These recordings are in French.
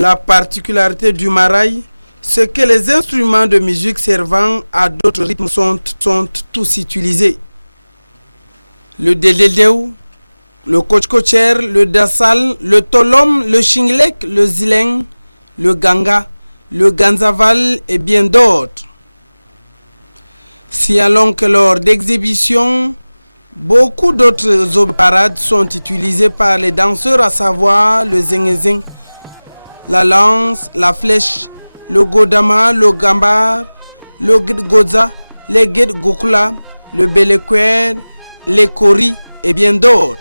La particularité du Marais, c'est que les instruments de musique se donnent avec une façon utilisée. Le désagent, le cochon, le daphne, le colon, le filet, le siem, le kanga, le ganzaval et bien d'autres. Signalons que lors d'exhibition, beaucoup d'autres opéras sont utilisés par les danseurs, à savoir le musique, la langue, la flûte, le programme, le drama, le projet, le développement, le développeur, le chorus et bien d'autres.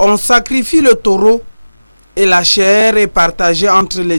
On sacrifie le taureau et la chair est partagée entre nous.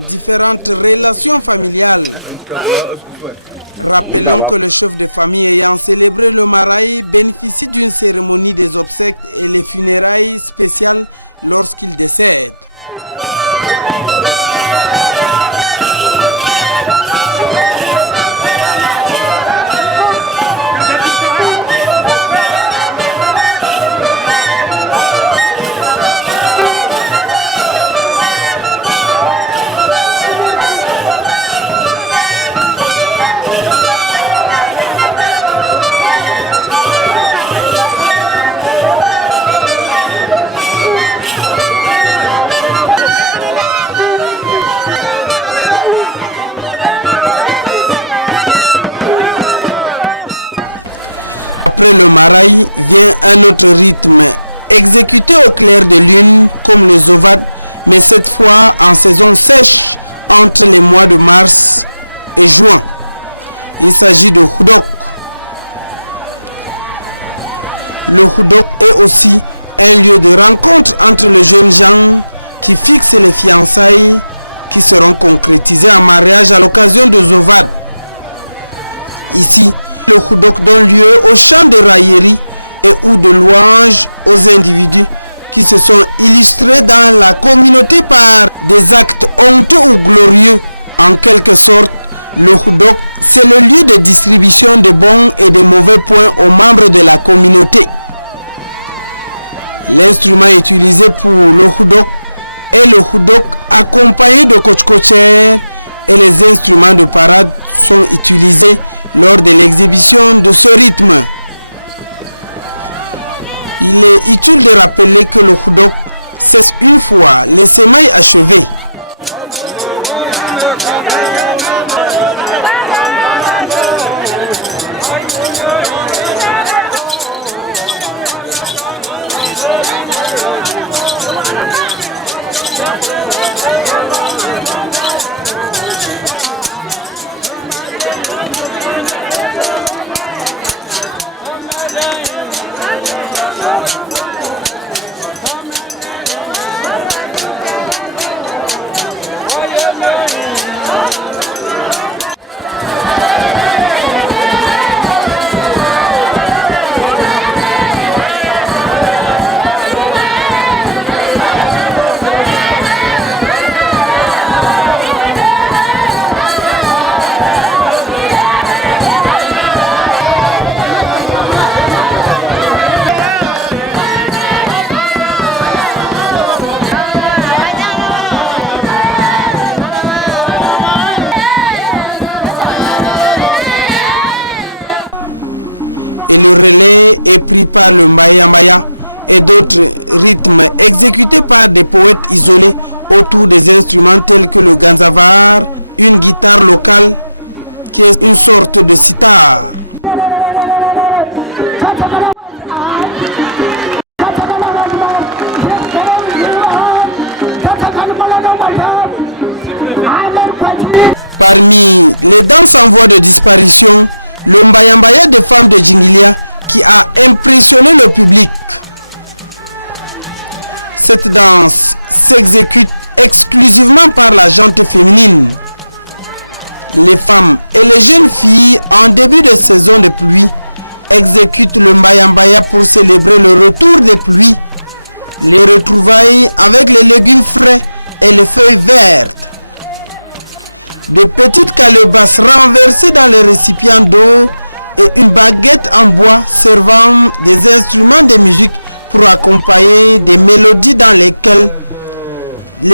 de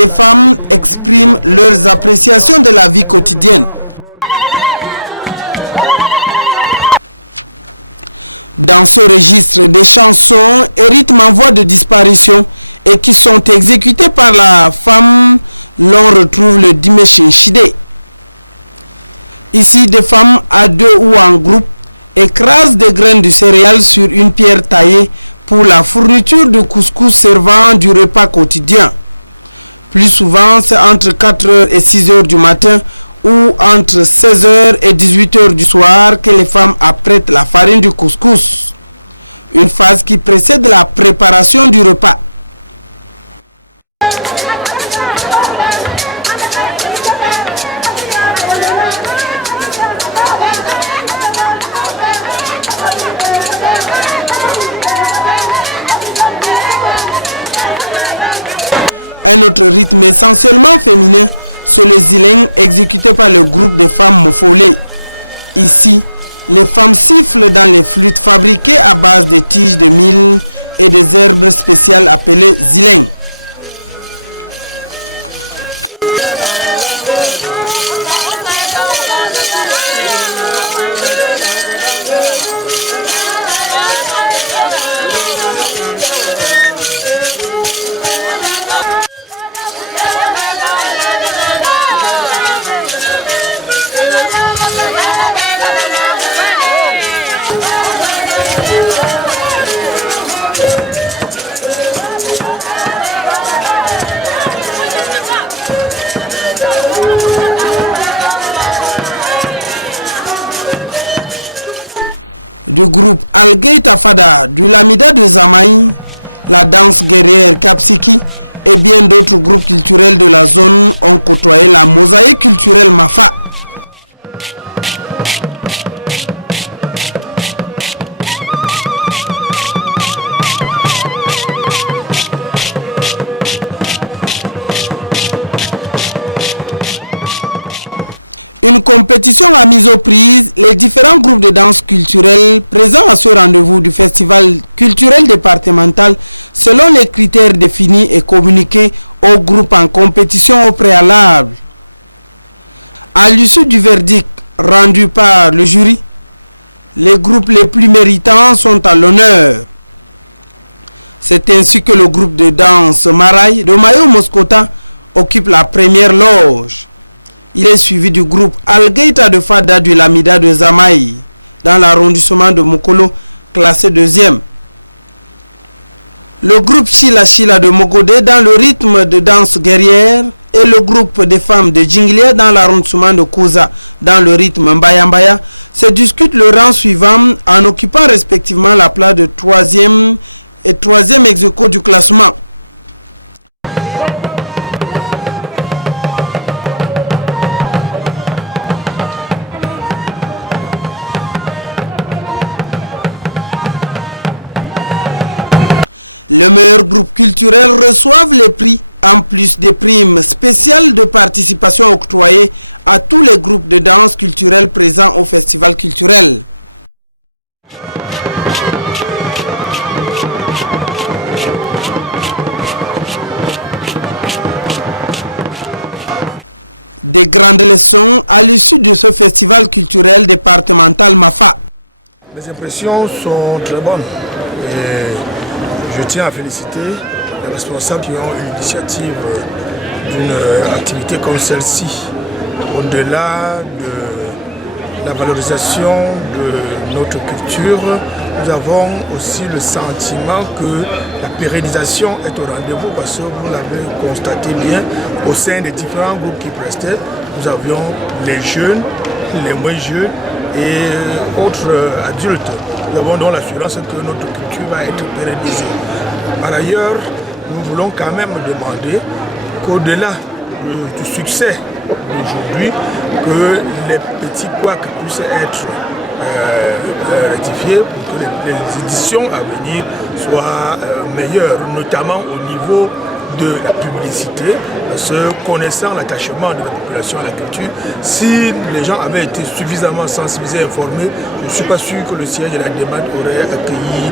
la série des légumes qui a fait un peu de temps dans ce registre de fonctions, évidemment de disparition et qui sont prévues que tout à l'heure, moi, je trouve le Dieu suicide. Ici, de Paris, à Berlin, et 13 degrés de chaleur sur une pièce carrée pour la fourniture de couscous sur base du repas quotidien. L'incidence entre 4 heures et 6 heures du matin ou entre 16 heures et 18 heures du soir pour les femmes apportent la farine de couscous. Les phases qui précèdent la préparation du repas. Les impressions sont très bonnes et je tiens à féliciter les responsables qui ont eu l'initiative d'une activité comme celle-ci. Au-delà de la valorisation de notre culture, nous avons aussi le sentiment que la pérennisation est au rendez-vous parce que vous l'avez constaté bien, au sein des différents groupes qui prestaient, nous avions les jeunes, les moins jeunes et autres adultes. Nous avons donc l'assurance que notre culture va être pérennisée. Par ailleurs, nous voulons quand même demander qu'au-delà du succès d'aujourd'hui, que les petits couacs puissent être rectifiés pour que les éditions à venir soient meilleures, notamment au niveau de la publicité, parce que connaissant l'attachement de la population à la culture, si les gens avaient été suffisamment sensibilisés et informés, je ne suis pas sûr que le siège de la demande aurait accueilli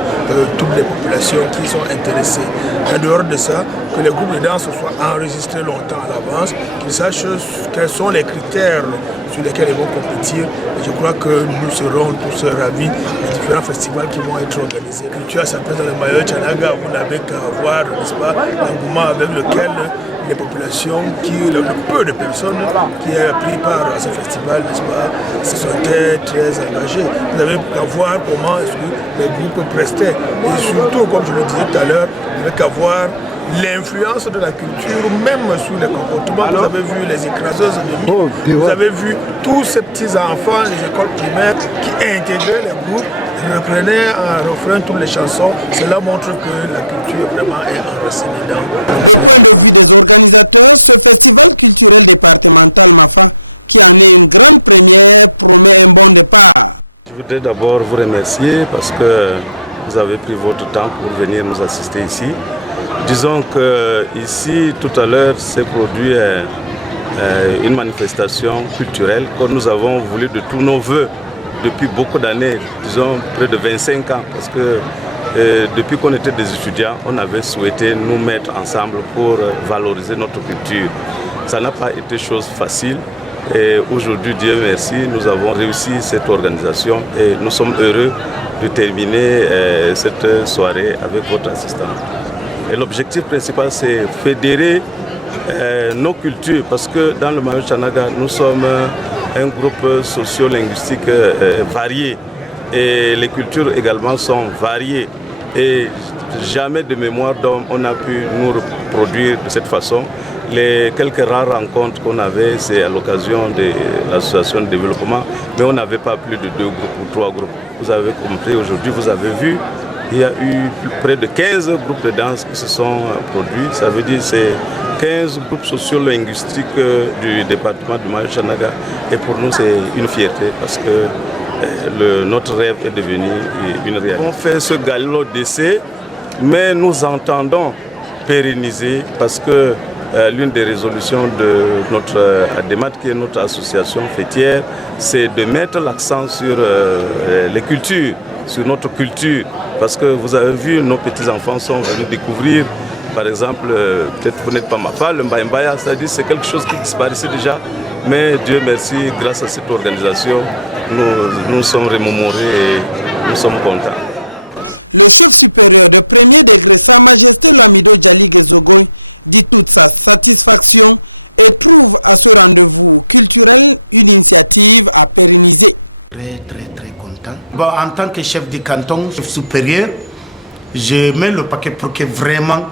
toutes les populations qui sont intéressées. En dehors de ça, que les groupes de danse soient enregistrés longtemps à l'avance, qu'ils sachent quels sont les critères sur lesquels ils vont compétir. Et je crois que nous serons tous ravis des différents festivals qui vont être organisés. La culture, ça peut être dans le Mayo Tchanaga, vous n'avez qu'à voir, n'est-ce pas, l'engouement avec lequel les populations, le peu de personnes qui ont pris part à ce festival, n'est-ce pas, se sont très engagées. Vous avez qu'à voir comment est-ce que les groupes prestaient. Et surtout, comme je le disais tout à l'heure, vous avez qu'à voir l'influence de la culture, même sur les comportements. Vous avez vu les écraseuses de nuit, vous avez vu tous ces petits-enfants des écoles primaires qui intégraient les groupes, reprenaient en refrain toutes les chansons. Cela montre que la culture vraiment est enracinée dans. Je voudrais d'abord vous remercier parce que vous avez pris votre temps pour venir nous assister ici. Disons que ici, tout à l'heure, s'est produit une manifestation culturelle que nous avons voulu de tous nos voeux depuis beaucoup d'années, disons près de 25 ans, parce que depuis qu'on était des étudiants, on avait souhaité nous mettre ensemble pour valoriser notre culture. Ça n'a pas été chose facile. Et aujourd'hui, Dieu merci, nous avons réussi cette organisation et nous sommes heureux de terminer cette soirée avec votre assistance. Et l'objectif principal, c'est fédérer nos cultures, parce que dans le Mayo Tchanaga, nous sommes un groupe socio-linguistique varié et les cultures également sont variées. Et jamais de mémoire d'homme on a pu nous reproduire de cette façon. Les quelques rares rencontres qu'on avait, c'est à l'occasion de l'association de développement, mais on n'avait pas plus de 2 groupes ou 3 groupes. Vous avez compris, aujourd'hui, vous avez vu, il y a eu près de 15 groupes de danse qui se sont produits. Ça veut dire que c'est 15 groupes socio-linguistiques du département du Mayo Tchanaga. Et pour nous, c'est une fierté parce que notre rêve est devenu une réalité. On fait ce galop d'essai, mais nous entendons pérenniser parce que l'une des résolutions de notre ADEMAT, qui est notre association fêtière, c'est de mettre l'accent sur les cultures, sur notre culture. Parce que vous avez vu, nos petits-enfants sont venus découvrir, par exemple, peut-être vous n'êtes pas ma femme, le Mbaïmbaya, c'est-à-dire c'est quelque chose qui disparaissait déjà. Mais Dieu merci, grâce à cette organisation, nous sommes remémorés et nous sommes contents. Très content. Bon, en tant que chef du canton, chef supérieur, je mets le paquet pour que vraiment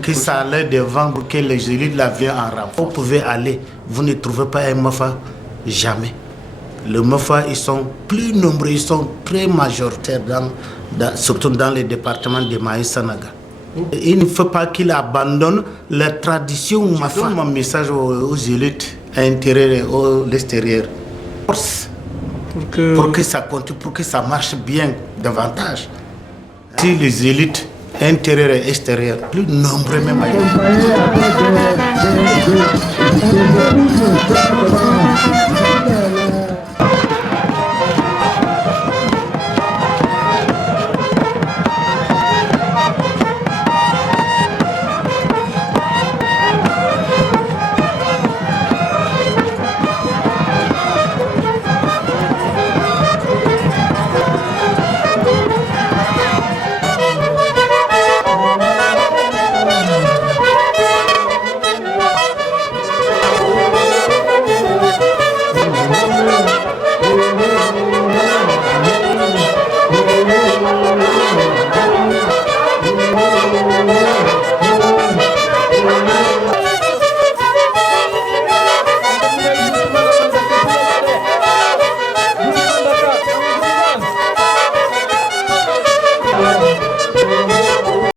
que ça allait devant, pour que les élites la viennent en renfort. Vous pouvez aller, vous ne trouvez pas un MAFA, jamais. Les MAFA, ils sont plus nombreux, ils sont très majoritaires, surtout dans les départements de Mayo Tchanaga. Il ne faut pas qu'ils abandonnent la tradition MAFA. Je donne mon message aux élites intérieures et à l'extérieur. Pour que ça continue, pour que ça marche bien davantage. Si les élites intérieures et extérieures, plus nombreux même ailleurs.